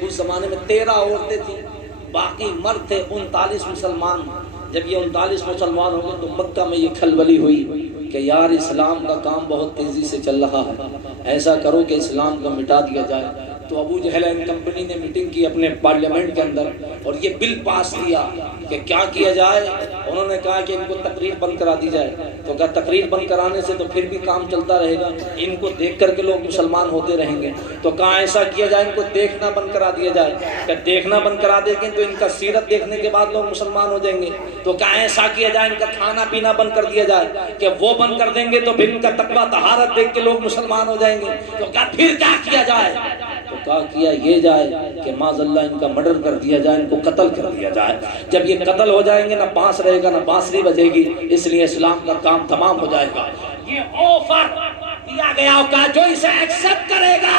اس زمانے میں 13 عورتیں تھیں، باقی مرد تھے 39 مسلمان۔ جب یہ 39 مسلمان ہو گئے تو مکہ میں یہ کھلبلی ہوئی کہ یار اسلام کا کام بہت تیزی سے چل رہا ہے، ایسا کرو کہ اسلام کو مٹا دیا جائے۔ تو ابو جہل اینڈ کمپنی نے میٹنگ کی اپنے پارلیمنٹ کے اندر اور یہ بل پاس کیا کہ کیا کیا جائے۔ انہوں نے کہا کہ ان کو تقریر بند کرا دی جائے۔ تو کہا تقریر بند کرانے سے تو پھر بھی کام چلتا رہے گا، ان کو دیکھ کر کے لوگ مسلمان ہوتے رہیں گے۔ تو کہا ایسا کیا جائے ان کو دیکھنا بند کرا دیا جائے۔ کہ دیکھنا بند کرا دیں گے تو ان کا سیرت دیکھنے کے بعد لوگ مسلمان ہو جائیں گے۔ تو کہا ایسا کیا جائے ان کا کھانا پینا بند کر دیا جائے کہ وہ بند کر دیں گے تو پھر ان کا تقویٰ طہارت دیکھ کے لوگ مسلمان ہو جائیں گے۔ تو کہا پھر کیا کیا جائے؟ تو کہا کیا یہ جائے کہ معاذ اللہ ان کا مرڈر کر دیا جائے، ان کو قتل کر دیا جائے۔ جب یہ قتل ہو جائیں گے نہ بانس رہے گا نہ بانسری بجے گی، اس لیے اسلام کا کام تمام ہو جائے گا۔ یہ آفر دیا گیا کہ جو اسے ایکسپٹ کرے گا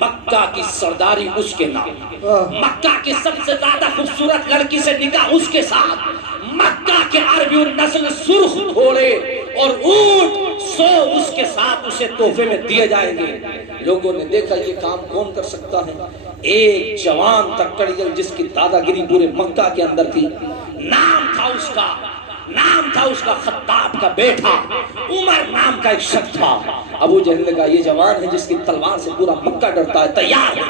مکہ کی سرداری اس کے نام، مکہ کی سب سے زیادہ خوبصورت لڑکی سے نکاح اس کے ساتھ، مکہ کے عربی نسل سرخ گھوڑے اور اونٹ 100 اس کے ساتھ اسے تحفے میں دیے جائیں گے۔ لوگوں نے دیکھا یہ کام کون کر سکتا ہے؟ ایک جوان تکڑیل جس کی دادا گیری پورے مکہ کے اندر تھی، نام تھا اس کا خطاب کا بیٹا، عمر نام کا ایک شخص تھا۔ ابو جہل نے کہا یہ جوان ہے جس کی تلوار سے پورا مکہ ڈرتا ہے، تیار ہو۔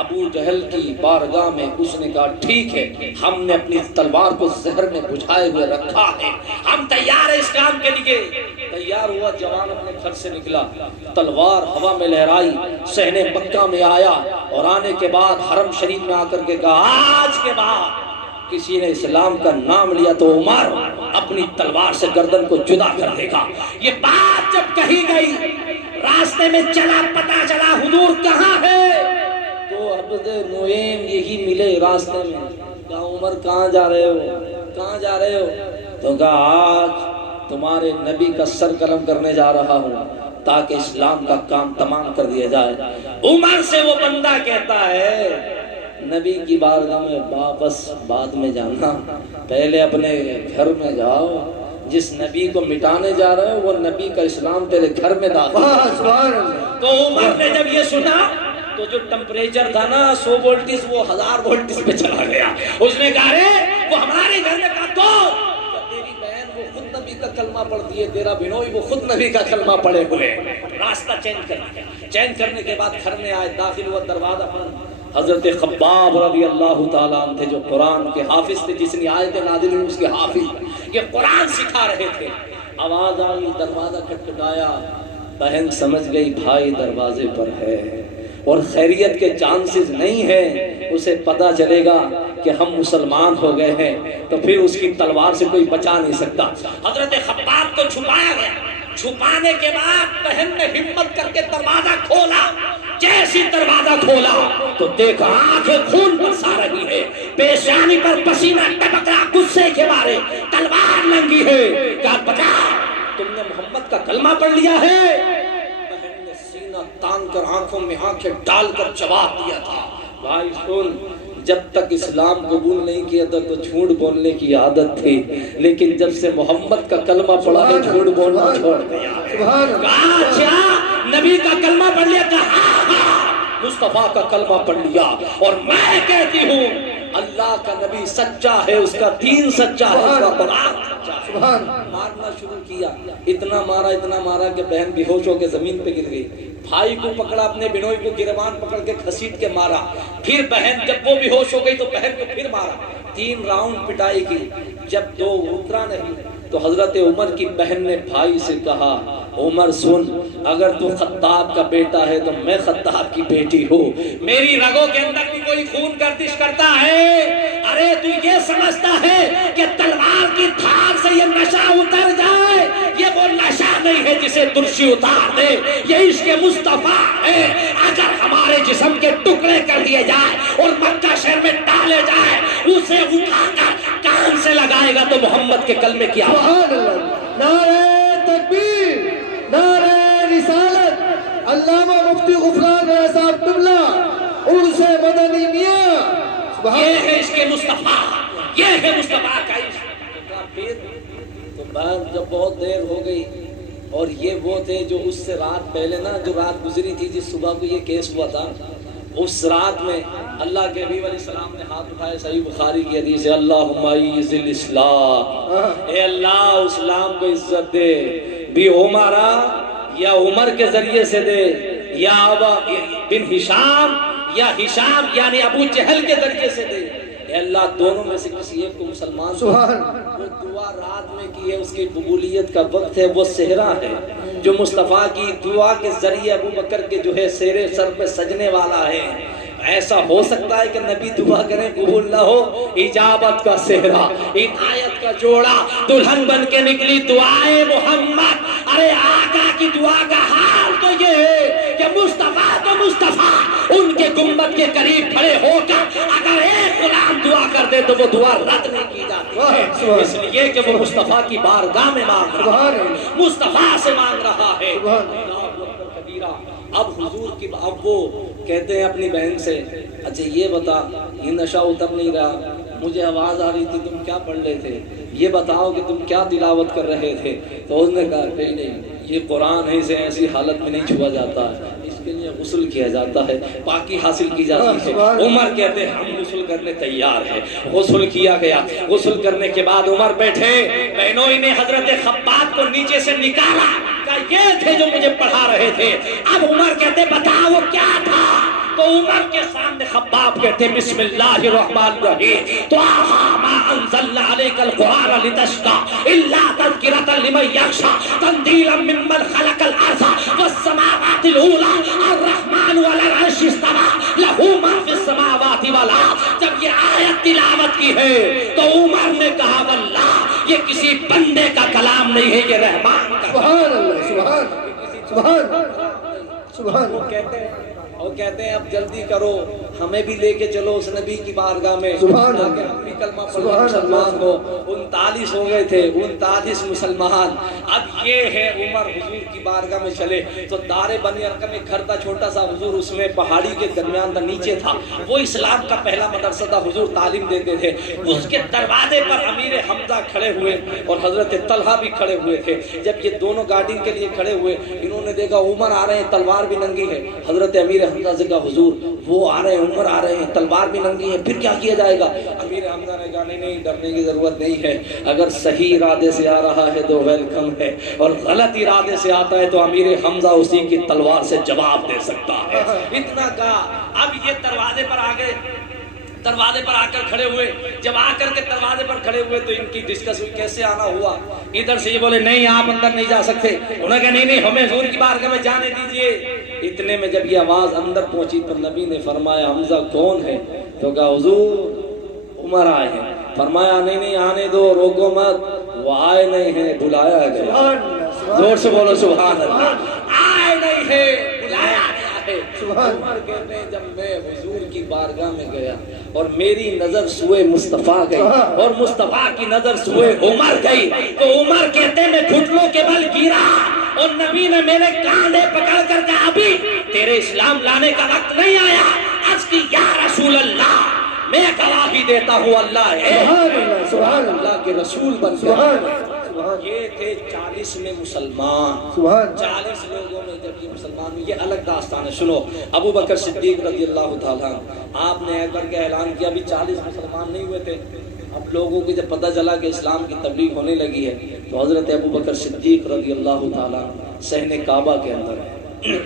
ابو جہل کی بارگاہ میں اس نے کہا ٹھیک ہے، ہم نے اپنی تلوار کو زہر میں بجھائے ہوئے رکھا ہے، ہم تیار ہیں اس کام کے لیے۔ تیار ہوا جوان اپنے گھر سے نکلا، تلوار ہوا میں لہرائی، صحن مکہ میں آیا اور آنے کے بعد حرم شریف میں آ کر کے کہا آج کے بعد کسی نے اسلام کا نام لیا تو عمر اپنی تلوار سے گردن کو جدا کر دے گا۔ یہ بات جب کہی گئی، راستے میں چلا پتا چلا حضور کہاں ہے، تو عبد نعیم یہی ملے راستے میں۔ کہا عمر کہاں جا رہے ہو؟ تو کہا آج تمہارے نبی کا سر قلم کرنے جا رہا ہوں تاکہ اسلام کا کام تمام کر دیا جائے۔ عمر سے وہ بندہ کہتا ہے نبی کی بارگاہ میں واپس بعد میں جانا، پہلے اپنے گھر میں جاؤ، جس نبی کو مٹانے جا رہے ہو وہ نبی کا اسلام تیرے گھر میں داخل۔ تو عمر نے جب یہ سنا تو جو ٹمپریچر تھا نا 100 وولٹس وہ 1000 وولٹس پہ چلا گیا۔ اس نے کہا رے وہ ہمارے گھر میں کہا تو تیری بہن وہ خود نبی کا کلمہ پڑھتی ہے، تیرا بنوئی وہ خود نبی کا کلمہ پڑھے ہوئے۔ راستہ چینج کرنے کے بعد گھر میں آئے، داخل ہوا، دروازہ بند۔ حضرت خباب رضی اللہ تعالیٰ عنہ تھے جو قرآن کے حافظ تھے، جس نے آیتیں نازل ہوئی اس کے حافظ، یہ قرآن سکھا رہے تھے۔ آواز آئی، دروازہ کھٹکھٹایا، بہن سمجھ گئی بھائی دروازے پر ہے اور خیریت کے چانسز نہیں ہیں، اسے پتا چلے گا کہ ہم مسلمان ہو گئے ہیں تو پھر اس کی تلوار سے کوئی بچا نہیں سکتا۔ حضرت خباب کو چھپایا گیا، چھپانے کے بعد بہن نے ہمت کر کے دروازہ کھولا۔ جیسی دروازہ کھولا تو دیکھا آنکھیں خون برسا رہی ہے، پیشانی پر پسینہ ٹپک رہا، غصے کے مارے تلوار ننگی ہے۔ کہا بتا تم نے محمد کا کلمہ پڑھ لیا ہے؟ بہن نے سینہ تان کر آنکھوں میں آنکھیں ڈال کر جواب دیا تھا بھائی سن، جب تک اسلام قبول نہیں کیا تھا تو جھوٹ بولنے کی عادت تھی، لیکن جب سے محمد کا کلمہ پڑھا ہے جھوٹ بولنا چھوڑ دیا۔ کہا اچھا نبی کا کلمہ پڑھ لیا؟ کہا ہاں مصطفیٰ کا کلمہ پڑھ لیا، اور میں کہتی ہوں اللہ کا نبی سچا ہے، اس کا دین سچا ہے، اس کا قرآن سچا ہے۔ مارنا شروع کیا، اتنا مارا کہ بہن بے ہوش ہو کے زمین پہ گر گئی۔ بھائی کو پکڑا، اپنے بنوئی کو گریبان پکڑ کے گھسیٹ کے مارا، پھر بہن جب وہ بے ہوش ہو گئی تو بہن کو پھر مارا، 3 راؤنڈ پٹائی کی۔ جب 2 اترا نہیں تو حضرت عمر کی بہن نے بھائی سے کہا عمر سن، اگر تو خطاب کا بیٹا ہے تو میں خطاب کی بیٹی ہوں، میری رگوں کے اندر بھی کوئی خون گردش کرتا ہے۔ ارے تو یہ سمجھتا ہے کہ تلوار کی دھار سے یہ نشہ اتر جائے؟ یہ وہ نشہ نہیں ہے جسے ترشی اتار دے، یہ عشق مصطفیٰ ہے۔ اگر ہمارے جسم کے ٹکڑے کر دیے جائے اور مکہ شہر میں ڈالے جائے، اسے اٹھا کر کان سے لگائے گا تو محمد کے کلمے کی آواز۔ نعرہ تکبیر، نعرہ رسالت، علامہ مفتی غفران رضا صاحب قبلہ، عرس مدنی میاں، یہ ہے عشق مصطفیٰ، یہ ہے مصطفیٰ کا عشق۔ پھر تو بعد جب بہت دیر ہو گئی، اور یہ وہ تھے جو اس سے رات پہلے نا، جو رات گزری تھی جس صبح کو یہ کیس ہوا تھا، اس رات میں اللہ کے نبی علیہ السلام نے ہاتھ اٹھائے، صحیح بخاری کی حدیث ہے، اللہم اعز الاسلام، اے اللہ اسلام کو عزت دے، بھی عمرہ یا عمر کے ذریعے سے دے، یا ابا بن ہشام یا ہشام یعنی ابو جہل کے ذریعے سے دے، اے اللہ دونوں میں سے کسی ایک کو مسلمان دے۔ وہ دعا رات میں کی ہے، اس کی قبولیت کا وقت ہے، وہ صحرا ہے جو مصطفیٰ کی دعا کے ذریعے ابو بکر کے جو ہے سر پہ سجنے والا ہے۔ ایسا ہو سکتا ہے کہ نبی دعا کریں قبول نہ ہو؟ اجابت کا صحرا، ہدایت کا جوڑا، دلہن بن کے نکلی دعائے محمد۔ ارے آقا کی دعا کا حال تو یہ ہے کہ مصطفیٰ تو مصطفیٰ ان کے گنبد کے قریب کھڑے ہو کر اگر ایک غلام دعا کر دے تو وہ دعا رد نہیں کی جاتی ہے، اس لیے کہ وہ مصطفیٰ کی بارگاہ میں مانگ رہا ہے، مصطفیٰ سے مانگ رہا ہے۔ اب حضور کی اب وہ کہتے ہیں اپنی بہن سے، اچھا یہ بتا یہ نشہ اتر نہیں رہا، مجھے آواز آ رہی تھی تم کیا پڑھ رہے تھے، یہ بتاؤ کہ تم کیا تلاوت کر رہے تھے؟ تو اس نے کہا نہیں یہ قرآن ہے، اسے ایسی حالت میں نہیں چھوا جاتا ہے، اس کے لیے غسل کیا جاتا ہے، پاکی حاصل کی جاتی ہے۔ عمر کہتے ہیں ہم غسل کرنے تیار ہیں، غسل کیا گیا۔ غسل کرنے کے بعد عمر بیٹھے، بہنوں نے حضرت خباب کو نیچے سے نکالا، کہا یہ تھے جو مجھے پڑھا رہے تھے۔ اب عمر کہتے بتاؤ وہ کیا تھا؟ تو عمر کے سامنے خباب کہتے بسم اللہ الرحمن الرحیم، طٰہٰ ما انزلنا علیک القرآن لتشقیٰ الا تذکرۃ لمن یخشیٰ تنزیلا ممن خلق الارض والسماوات العلیٰ الرحمن علی العرش استویٰ لہ ما فی السماوات والارض۔ جب یہ آیت تلاوت کی ہے تو عمر نے کہا واللہ یہ کسی بندے کا کلام نہیں ہے، یہ رحمان کا۔ سبحان اللہ، سبحان سبحان۔ وہ کہتے ہیں اب جلدی کرو، ہمیں بھی لے کے چلو اس نبی کی بارگاہ میں، تاکہ ہم بھی کلمہ پڑھ کر مسلمان ہو۔ 39 ہو گئے تھے، 39 مسلمان۔ اب یہ ہے عمر حضور کی بارگاہ میں چلے تو دار بنی ارقم ایک گھر تھا چھوٹا سا، حضور اس میں پہاڑی کے درمیان تھا، نیچے تھا، وہ اسلام کا پہلا مدرسہ تھا، حضور تعلیم دیتے تھے۔ اس کے دروازے پر امیر حمزہ کھڑے ہوئے اور حضرت طلحہ بھی کھڑے ہوئے تھے۔ جب یہ دونوں گارڈنگ کے لیے کھڑے ہوئے، انہوں نے دیکھا عمر آ رہے ہیں، تلوار بھی ننگی ہے۔ حضرت امیر حمزہ سے کہا حضور وہ آ رہے ہیں، عمر آ رہے ہیں، تلوار بھی ننگی ہے، پھر کیا کیا جائے گا؟ امیر حمزہ نے کہا نہیں ڈرنے کی ضرورت نہیں ہے، اگر صحیح ارادے سے آ رہا ہے تو ویلکم ہے، اور غلط ارادے سے آتا ہے تو امیر حمزہ اسی کی تلوار سے جواب دے سکتا ہے۔ اتنا کہا، اب یہ دروازے پر آ گئے، دروازے پر آ کر کھڑے ہوئے۔ جب آ کر کے دروازے پر کھڑے ہوئے تو ان کی ڈسکس ہوئی کیسے آنا ہوا۔ ادھر سے یہ بولے نہیں آپ اندر نہیں جا سکتے، انہوں نے کہا نہیں ہمیں حضور کی بارگاہ میں جانے دیجئے۔ اتنے میں جب یہ آواز اندر پہنچی تو نبی نے فرمایا حمزہ کون ہے؟ تو کہا حضور عمر آئے ہیں۔ فرمایا نہیں آنے دو، روکو مت، وہ آئے نہیں ہیں، بلایا گیا۔ زور سے بولو سبحان اللہ، آئے نہیں ہیں، بلایا گیا ہے۔ عمر کہتے ہیں جب میں حضور کی بارگاہ میں گیا اور میری نظر سوئے مصطفیٰ گئی اور مصطفیٰ کی نظر سوئے عمر گئی تو عمر کہتے ہیں میں گھٹنوں کے بل گرا اور نبی نے میرے کاندھے پکڑ کر کہا ابھی تیرے اسلام لانے کا وقت نہیں آیا۔ عرض کی یا رسول اللہ میں گواہی دیتا ہوں اللہ ہے، سبحان اللہ کے رسول بن گئے۔ یہ تھے 40 میں مسلمان، 40 لوگوں میں جب یہ مسلمان ہوئے، یہ الگ داستان ہے۔ سنو، ابو بکر صدیق رضی اللہ تعالیٰ آپ نے کر کے اعلان کیا ابھی 40 مسلمان نہیں ہوئے تھے۔ اب لوگوں کو جب پتہ چلا کہ اسلام کی تبلیغ ہونے لگی ہے تو حضرت ابو بکر صدیق رضی اللہ تعالیٰ صحن کعبہ کے اندر ہے۔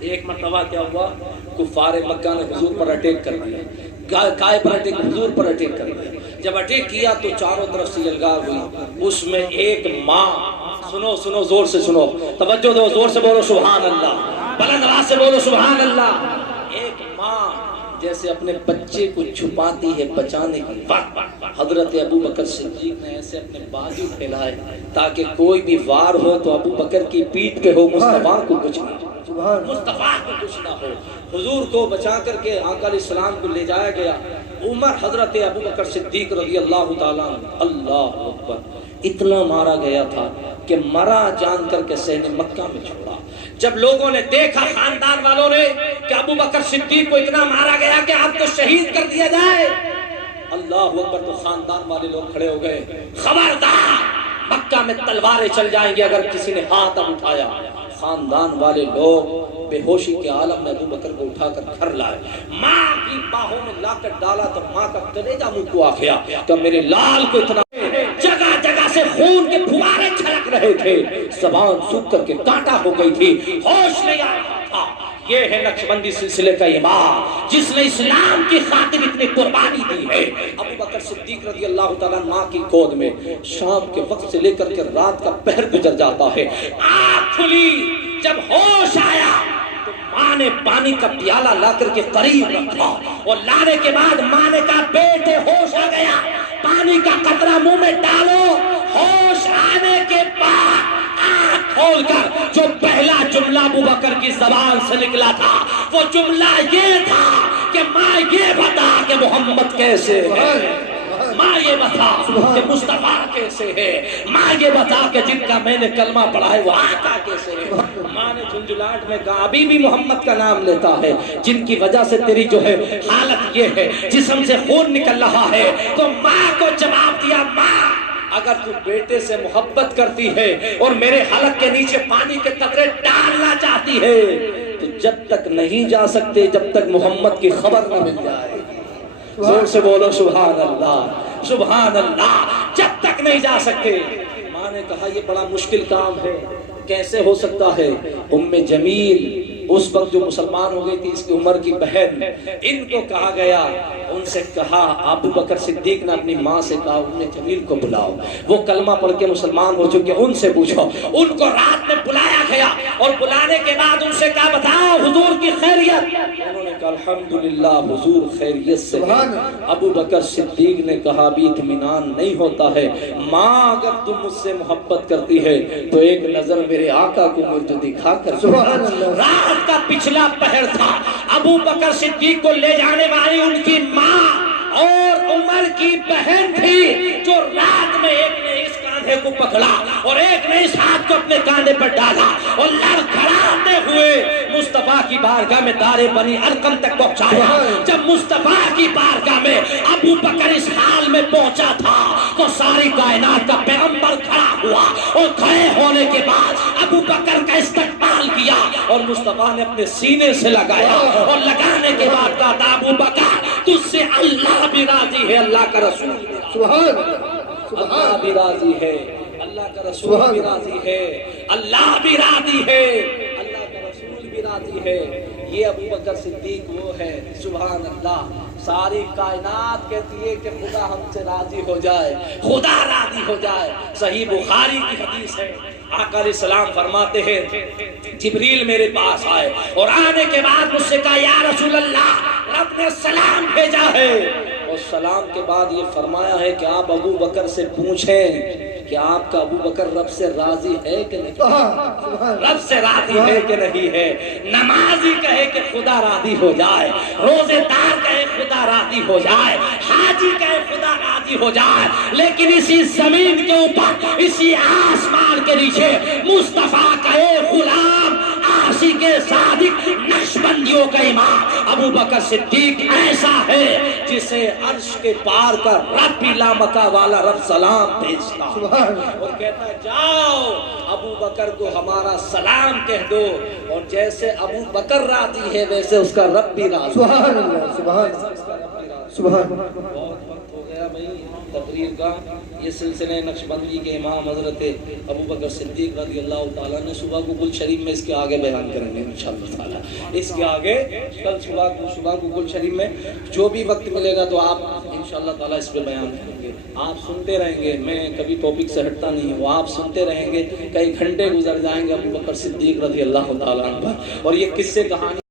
ایک مرتبہ کیا ہوا، کفار مکہ نے حضور پر اٹیک کر دیا، کائے پر اٹیک، حضور پر اٹیک کر دیا۔ جب اٹیک کیا تو چاروں طرف سے یلغار ہوئی، اس میں ایک ماں، سنو زور سے سنو، توجہ دو، زور سے بولو سبحان اللہ، بلند آواز سے بولو سبحان اللہ۔ ایک ماں جیسے اپنے بچے کو چھپاتی ہے بچانے کی وقت، حضرت ابو بکر صدیق نے ایسے اپنے بازو پھیلائے تاکہ کوئی بھی وار ہو تو ابو بکر کی پیٹھ پہ ہو، مصطفیٰ کو کچھ نہیں، مصطفیٰ کو کچھ نہ ہو۔ حضور کو بچا کر کے آقا علیہ السلام کو لے جایا گیا۔ عمر حضرت ابو بکر صدیق رضی اللہ تعالیٰ اللہ اکبر اتنا مارا گیا تھا کہ مرا جان کر کے صحن مکہ میں چھوڑا۔ جب لوگوں نے دیکھا خاندان والوں نے کہ ابو بکر صدیق کو اتنا مارا گیا کہ اب تو شہید کر دیا جائے، اللہ اکبر، تو خاندان والے لوگ کھڑے ہو گئے، خبردار مکہ میں تلواریں چل جائیں گے اگر کسی نے ہاتھ اب اٹھایا۔ خاندان والے لوگ بے ہوشی کے عالم میں ابو بکر کو اٹھا کر گھر لائے، ماں کی باہوں میں لا کر ڈالا تو ماں کا کلیجہ منہ کو آ گیا کہ میرے لال کو اتنا، جگہ جگہ سے خون کے پھوارے چھلک رہے تھے، زبان سوکھ کر کے کانٹا ہو گئی تھی، ہوش نہیں آ رہا تھا۔ یہ ہے نقشبندی سلسلے کا امام جس نے اسلام کی خاطر اتنی قربانی دی ہے۔ ابو بکر صدیق رضی اللہ تعالیٰ ماں کی گود میں شام کے وقت سے لے کر کے رات کا پہر گزر جاتا ہے، آنکھ کھلی، جب ہوش آیا تو ماں نے پانی کا پیالہ لا کر کے قریب رکھا اور لانے کے بعد ماں نے کہا بیٹے ہوش آ گیا، پانی کا قطرہ منہ میں ڈالو۔ ہوش آنے کے بعد آنکھ کھول کر جو پہلا جملہ ابو بکر کی زبان سے نکلا تھا وہ جملہ یہ تھا کہ ماں یہ بتا کہ محمد کیسے ہے، ماں یہ بتا کہ مصطفیٰ کیسے ہے، ماں یہ بتا کہ جن کا میں نے کلمہ پڑھا ہے وہ آقا کیسے ہے۔ ماں نے جھنجھلاہٹ میں کہا ابھی بھی محمد کا نام لیتا ہے، جن کی وجہ سے تیری جو ہے حالت یہ ہے، جسم سے خون نکل رہا ہے۔ تو ماں کو جواب دیا ماں اگر تو بیٹے سے محبت کرتی ہے اور میرے حلق کے نیچے پانی کے قطرے ڈالنا چاہتی ہے تو جب تک نہیں جا سکتے جب تک محمد کی خبر نہ مل جائے۔ زور سے بولو سبحان اللہ، سبحان اللہ، جب تک نہیں جا سکتے۔ ماں نے کہا یہ بڑا مشکل کام ہے، کیسے ہو سکتا ہے؟ ام جمیل اس وقت جو مسلمان ہو گئی تھی، اس کی عمر کی بہن، ان کو کہا گیا، ان سے کہا ابو بکر صدیق نے اپنی ماں سے کہا ام جمیل کو بلاؤ، وہ کلمہ پڑھ کے مسلمان ہو چکے، ان سے پوچھو۔ ان کو رات میں بلایا گیا اور بلانے کے بعد ان سے کہا بتاؤ حضور کی خیریت، انہوں نے کہا الحمدللہ حضور خیریت سے ہیں۔ ابو بکر صدیق نے کہا ابھی اطمینان نہیں ہوتا ہے، ماں اگر تم مجھ سے محبت کرتی ہے تو ایک نظر میرے آقا کو مجھے دکھا کر۔ رات کا پچھلا پہر تھا، ابو بکر صدیق کو لے جانے والی ان کی ماں اور عمر کی بہن تھی، جو رات میں ایک نے اس کاندھے کو پکڑا اور ایک نے اس ہاتھ کو اپنے کاندھے پر ڈالا اور لڑکھڑاتے ہوئے مصطفیٰ کی بارگاہ میں دار بنی ارقم تک پہنچایا۔ جب مصطفیٰ کی بارگاہ میں ابو بکر اس حال میں پہنچا تھا تو ساری کائنات کا پیغمبر کھڑا ہوا اور کھڑے ہونے کے بعد ابو بکر کا استقبال کیا اور مصطفیٰ نے اپنے سینے سے لگایا اور لگانے کے بعد کہا تھا ابو بکر تجھ سے اللہ بھی راضی ہے، اللہ کا رسول اللہ بھی راضی ہے، اللہ کا رسول بھی راضی ہے، اللہ بھی راضی ہے، اللہ کا رسول بھی راضی ہے۔ یہ ابو بکر صدیق وہ ہے، سبحان اللہ۔ ساری کائنات کہتی ہے کہ خدا ہم سے راضی ہو جائے، خدا راضی ہو جائے۔ صحیح بخاری کی حدیث ہے، آقا علیہ السلام فرماتے ہیں جبریل میرے پاس آئے اور آنے کے بعد مجھ سے کہا یا رسول اللہ رب نے سلام بھیجا ہے، اور سلام کے بعد یہ فرمایا ہے کہ آپ ابو بکر سے پوچھیں کہ آپ کا ابو بکر رب سے راضی ہے کہ نہیں، رب سے راضی ہے کہ نہیں ہے۔ نمازی کہے کہ خدا راضی ہو جائے، روزے دار کہے خدا راضی ہو جائے، حاجی کہے خدا راضی ہو جائے، لیکن اسی زمین کے اوپر اسی آسمان کے نیچے مصطفیٰ کا ایک غلام عاشق صادق نقشبندیوں کا امام ابو بکر صدیق ایسا ہے جسے عرش کے پار کا رب بھی لامکا والا رب سلام بھیجتا اور کہتا ہے جاؤ ابو بکر کو ہمارا سلام کہہ دو، اور جیسے ابو بکر راضی ہے ویسے اس کا رب بھی راضی ہے۔ سبحان اللہ، سبحان سبحان۔ بہت وقت ہو گیا بھائی تقریر کا۔ یہ سلسلے نقشبندی کے امام حضرت ابو بکر صدیق رضی اللہ تعالیٰ نے صبح کو گل شریف میں اس کے آگے بیان کریں گے انشاءاللہ تعالیٰ، اس کے آگے کل صبح کو گل شریف میں جو بھی وقت ملے گا تو آپ انشاءاللہ تعالیٰ اس پہ بیان کریں گے، آپ سنتے رہیں گے، میں کبھی ٹاپک سے ہٹتا نہیں ہوں، آپ سنتے رہیں گے، کئی گھنٹے گزر جائیں گے ابو بکر صدیق رضی اللہ تعالیٰ عنہ، اور یہ قصے کہانی